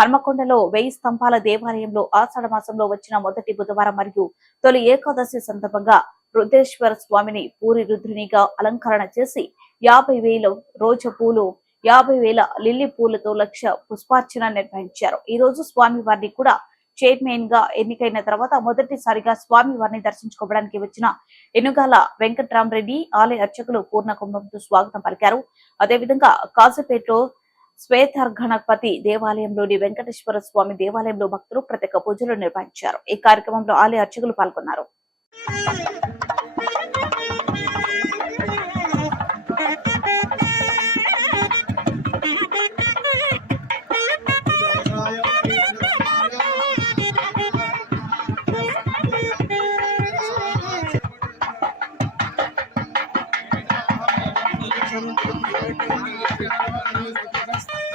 హన్మకొండలో 1000 స్తంభాల దేవాలయంలో ఆషాఢ మాసంలో వచ్చిన మొదటి బుధవారం మరియు తొలి ఏకాదశి సందర్భంగా రుద్రేశ్వర స్వామిని పూరి రుద్రునిగా అలంకరణ చేసి 50,000 రోజా పూలు 50,000 లిల్లీ పూలతో లక్ష పుష్పార్చన నిర్వహించారు. ఈ రోజు స్వామి వారిని కూడా చైర్మన్ గా ఎన్నికైన తర్వాత మొదటిసారిగా స్వామి వారిని దర్శించుకోవడానికి వచ్చిన ఎనుగాల వెంకట్రామరెడ్డి ఆలయ అర్చకులు పూర్ణ కుంభంతో స్వాగతం పలికారు. అదేవిధంగా కాజీపేటలో శ్వేతగణపతి దేవాలయంలోని వెంకటేశ్వర స్వామి దేవాలయంలో భక్తులు ప్రత్యేక పూజలు నిర్వహించారు. ఈ కార్యక్రమంలో ఆలయ అర్చకులు పాల్గొన్నారు. Thank you.